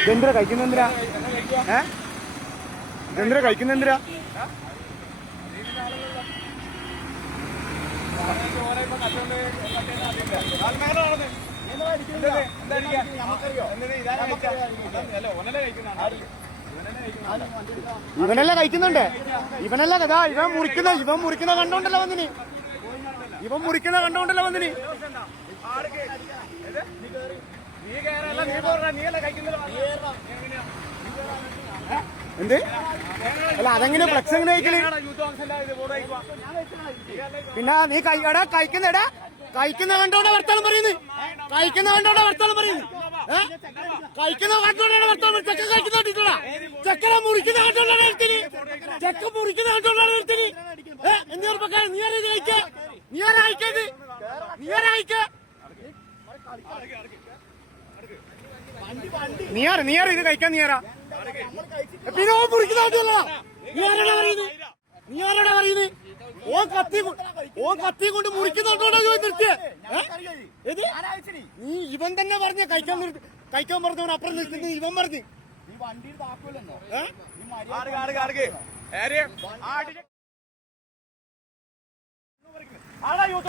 ഇതെന്തിനാ കഴിക്കുന്നെന്തിനാ? ഇതെന്തിനാ കഴിക്കുന്നെന്തിനാ? ഇവനല്ല കഴിക്കുന്നുണ്ട്. ഇവനല്ല കഥാ ഇവൻ മുറിക്കുന്ന കണ്ടോണ്ടല്ലോ വന്നിന്. ഇവൻ മുറിക്കുന്ന കണ്ടോണ്ടല്ലോ വന്നിന്. എന്ത് അല്ല അതെങ്ങനെ ഫ്ലക്സ് എങ്ങനെ കഴിക്കല്? പിന്നെ നീ കഴിക്കുന്ന കണ്ടോണ്ട വർത്താനം പറയുന്നത്. കഴിക്കുന്ന കണ്ടോണ്ട വർത്താനം പറയുന്നത്. കഴിക്കുന്ന കണ്ടോണ്ടാണ് വർത്താനം. ചെക്ക കഴിക്കുന്ന ചെക്കനെ മുറിക്കുന്ന കണ്ടോണ്ടാണ് നിർത്തിന്. ചെക്ക മുറിക്കുന്ന കണ്ടോണ്ടാണ് നിർത്തിന്. നീ കഴിക്ക നീയാറ് ഇത് കഴിക്കാൻ നീയാറാ. പിന്നെ ഓ മുറിക്കുന്ന കണ്ടോളാ. നീ ആരോടാ പറയുന്നത്? ഓ കത്തി കൊണ്ട് മുറിക്കുന്നുണ്ടോടാ നിർത്തിയേ? നീ ഇവൻ തന്നെ പറഞ്ഞ കഴിക്കാൻ പറഞ്ഞവൻ അപ്പുറം നിൽക്കുന്നത് ഇവൻ പറഞ്ഞു. ആടാ യൂത്ത്